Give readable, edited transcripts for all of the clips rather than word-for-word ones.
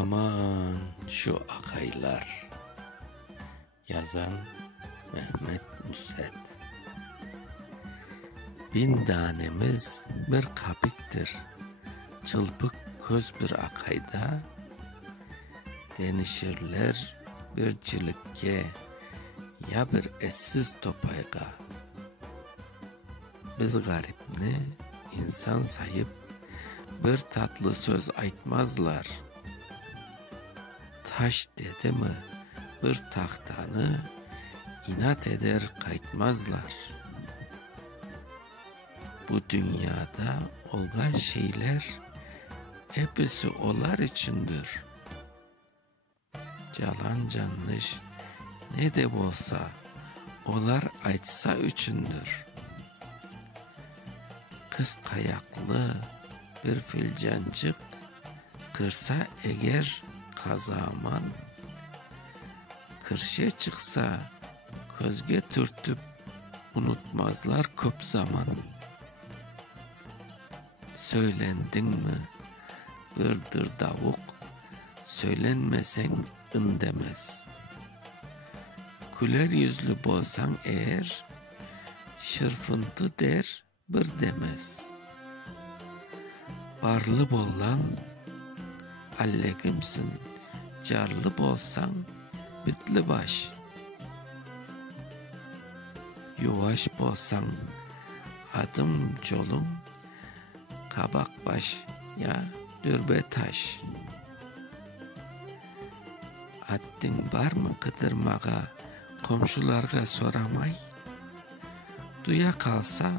Aman şu akaylar. Yazan Mehmet Nusret. Bin tanemiz bir kapiktir, çılpık köz bir akayda, denişirler bir çilikke ya bir etsiz topayga. Biz garipni insan sayıp bir tatlı söz aytmazlar. Taş dedi mi bir tahtanı inat eder kaytmazlar. Bu dünyada olgan şeyler hepsi olar içindir. Yalan yanlış ne de olsa olar aytsa üçündür. Kız kayaklı bir filcancık kırsa eğer kazaman, kırşe çıksa közge türtüp unutmazlar köp zaman. Söylendin mi birdir davuk, söylenmesen ın demez. Güler yüzlü bolsan eğer, şırfıntı der bir demez. Barlı bollan allegimsin, carlı bolsan bitli baş. Yuvaş bolsan adım jolun, kabak baş ya dürbe taş. Attin var mı kıdırmağa, komşularga soramay? Duya kalsa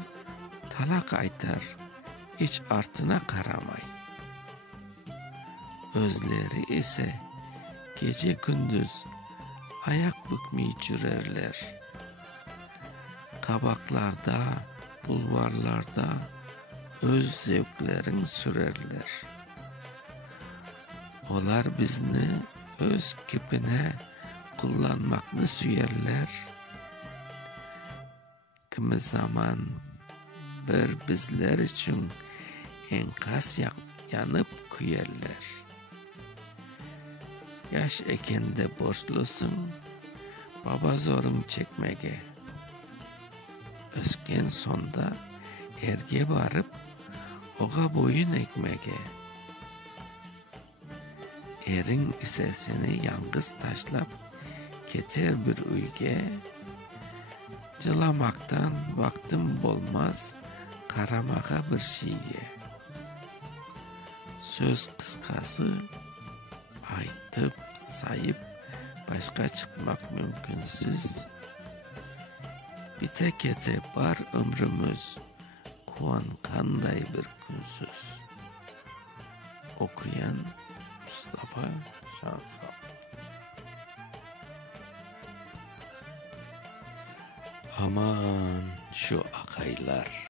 talak aytar, hiç artına karamay. Özleri ise gece gündüz ayak bükmeyi cürerler. Kabaklarda, bulvarlarda öz zevklerin sürerler. Olar bizni öz kipine kullanmakını süyerler. Kimi zaman bir bizler için enkaz yanıp küyerler. Yaş ekende borçlusun, baba zorun çekmege. Ösken sonda erge varıp oga boyun ekmege. Erin ise seni yalnız taşlap keter bir uyge. Cılamaktan vaktim bolmaz karamağa bir şeye. Söz kıskası aytıp sayıp başka çıkmak mümkünsüz. Bite kete var ömrümüz, kuan kanday bir günsüz. Okuyan Mustafa Şansal. Aman şu akaylar.